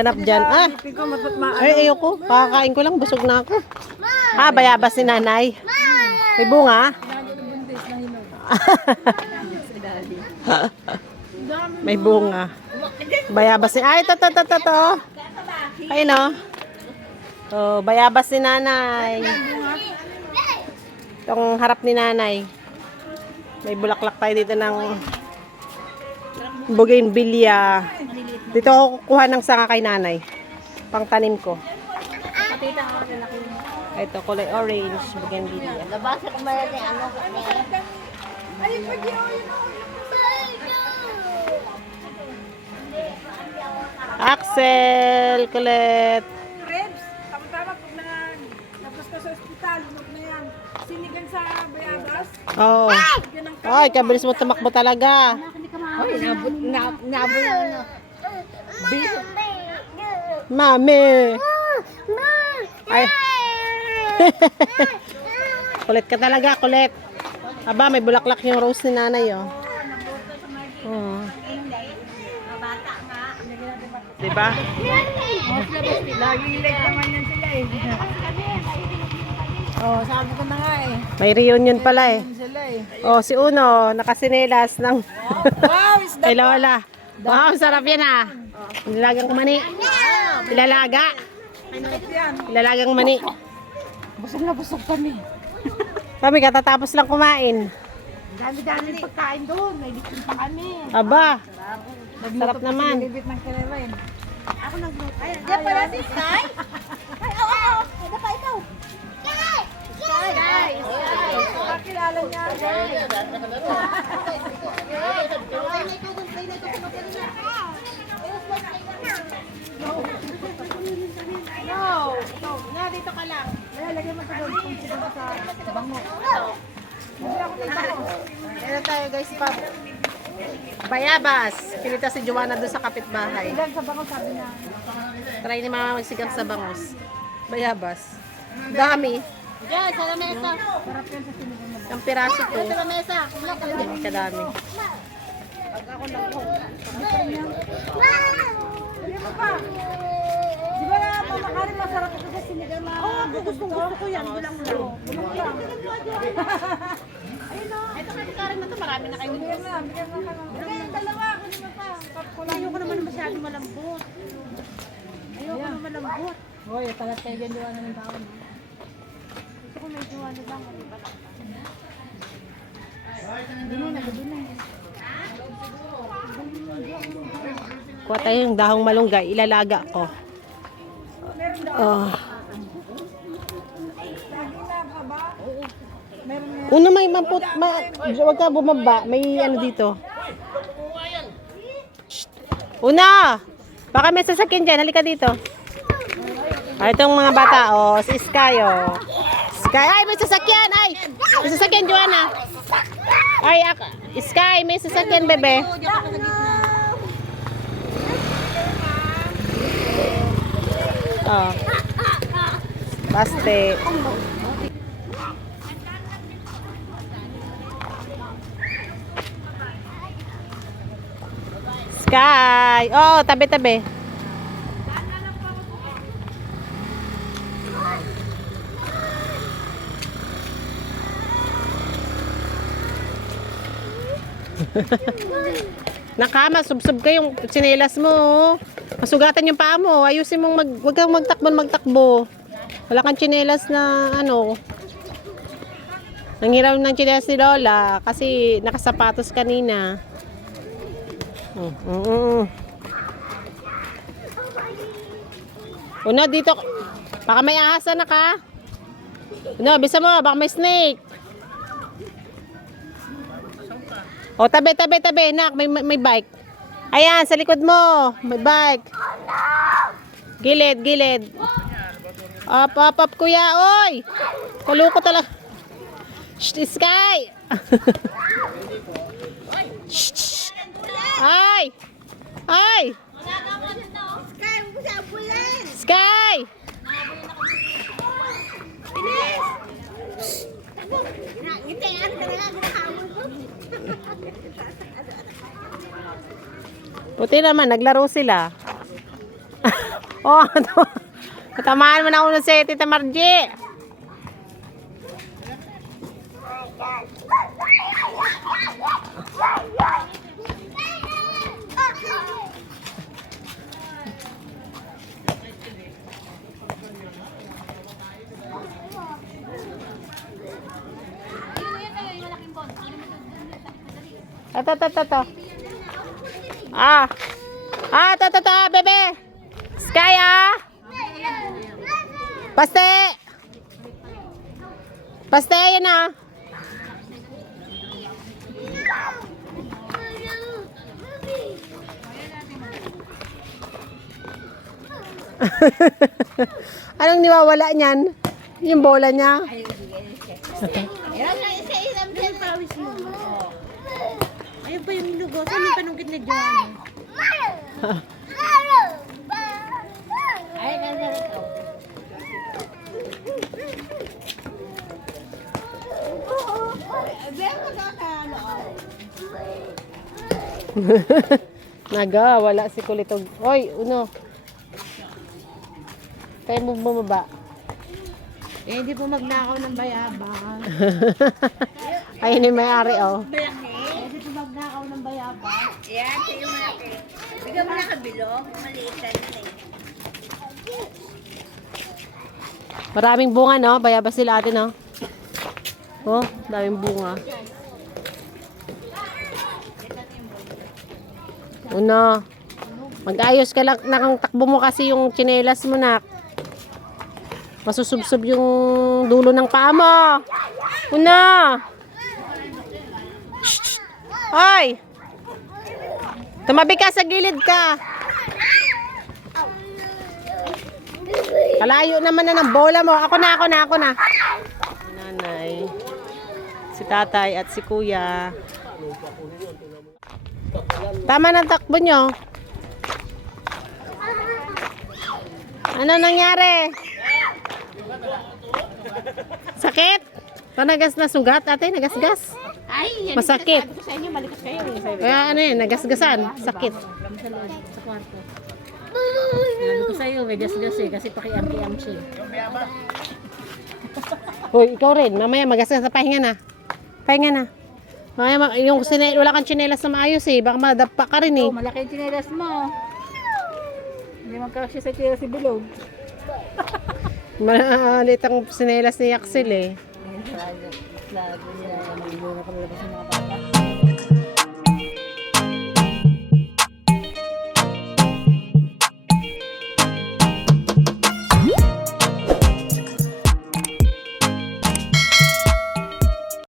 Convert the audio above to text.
Ganap dyan. Ay, ayoko. Pakakain ko lang. Busog na ako. Bayabas si nanay. May bunga? May bunga. Bayabas si... Ay, ito. Ay, no? Oh, bayabas si nanay. Itong harap ni nanay. May bulaklak tayo dito ng bougainvillea. Dito ako kukuha ng sanga kay nanay. Pangtanim ko. Ito, kulay orange, bougainvillea. Nabasa ko malaki ano. Axel, kulit. Krebs, tama-tama pag tapos ka sa ospital, huwag na yan. Sinigang sa bayabas. Oo. Ay, kabilis mo tumakbo talaga. Ay, nabot na ano. Mami. Ay. Kulit ka talaga, kulit. Aba, may bulaklak yung rose ni nanay, oh. Oh. Diba? Laging late naman yan sila eh. Oh, sabi ko na nga eh. May reunion pala eh. Sila eh. Oh, si Uno, nakasinelas ng... Wow, is Kay Lola. Wow, sarap yan ah. Ilalagang mani. Ilalaga. yan. Ilalagang mani. Busog na busog kami. Kami katatapos lang kumain. Dami-dami pagkain doon. May litin pa kami. Aba, sarap naman. Nilibit ng kinilain. Ako nag-group. Ay, diyan pala si Sky. Ay, oo. Ano pa ikaw? Sky. Kakilala niya. No, na dito ka lang. Lagyan mo ito doon. Kung sino ka sa bango. Ano tayo guys pa? Bayabas. Pinita si Joanna doon sa kapitbahay. Ilan sa bango sabi niya. Try ni mama magsigang sa bangus. Bayabas. Dami. Diyan, sa lamesa. Sarap yan sa sinigang na bango. Ang piraso to. Sa lamesa. Kulak ka Hindi kadami. Lagyan mo pa. Di ba na Mama Karen masarap ito sa sinigang na gusto ko yan. Bulang lang. Bulang lang. Ayun o. Ito kasi Karen na to. Marami na kayo. Bigyan na. Bigyan mo ka. Bigyan dalawa. Kunin mo pa. Ayoko naman masyadong malambot. Ayoko naman malambot. Hoy, talat kayo dyan diwan ng taon. Gusto ko medyo ano lang. Kuha tayo yung dahong malunggay. Ilalaga ko. Oh. Uno may mamput. Huwag ka bumaba. May ano dito. Shh. Una! Baka may sasakyan dyan. Halika dito. Itong mga bata. Oh, si Sky. Oh. Sky. Ay, may sasakyan. Ay, may sasakyan, Joanna. Ay, Sky, may sasakyan, bebe. Oh. Baste. Sky. Oh, tabi-tabi. Nakama, subsub ka yung tsinelas mo. Masugatan yung paa mo. Ayusin mong wag kang magtakbo. Wala kang tsinelas na ano. Nanghiram ng tsinelas ni Lola kasi nakasapatos kanina. Una dito. Baka may ahas na ka. Una, bisa mo, baka may snake. O, tabi, nak, may bike. Ayan, sa likod mo, may bike. Gilid. Up, kuya, oy! Kaluko talaga. Shh, Sky! Shh! Ay! Sky! Puti naman, naglaro sila. Oh, ano? Katamaan mo na uno si Tita Margie. Ito. Ah. Ito, bebe. Sky, ah. Paste. Paste, yan ah. Anong niwawala niyan? Yung bola niya. Ayun pa yung ilugo. Saan yung panungkit na Joanna? Ay, ganda ikaw. Naga, wala si Kulitog. Hoy, uno. Kaya mo bumaba. Eh, hindi po magnakaw ng bayabang. Ayun yung may-ari, oh. Hindi po magnakaw ng bayabang. Yan, sa'yo malaki. Bigyan mo na kabilog. Maliit na eh. Maraming bunga, no? Bayabas sila ate, no? Oh, daming bunga. Uno. Mag-ayos ka lang. Nakangtakbo mo kasi yung tsinelas mo, nak. Masusubsob yung dulo ng paa mo. Una! Shh! Hoy! Tumabi ka sa gilid ka. Kalayo naman na ng bola mo. Ako na. Nanay. Si tatay at si kuya. Tama ng takbo nyo. Ano nangyari? Sakit? Nagas na sugat, ate? Nagasgas? Ay, yan. Masakit. Sabi ko sa inyo, malikot kayo eh. Kaya ano yun, nagasgasan. Sakit. Sa loob, sa kwarto. Sabi ko sa iyo, may gas-gas eh, kasi pakiam-kiam siya. Hoy, ikaw rin. Mamaya magasgas na pahinga na. Pahinga na. Mamaya, yung wala kang tsinelas na maayos eh. Baka madapa ka rin eh. Oh, malaki yung tsinelas mo. Hindi magkakasya sa tsinelas si Bilog. Malit ang tsinelas ni Axel eh. Lagi niya, may ilo na palabas ng mga bata.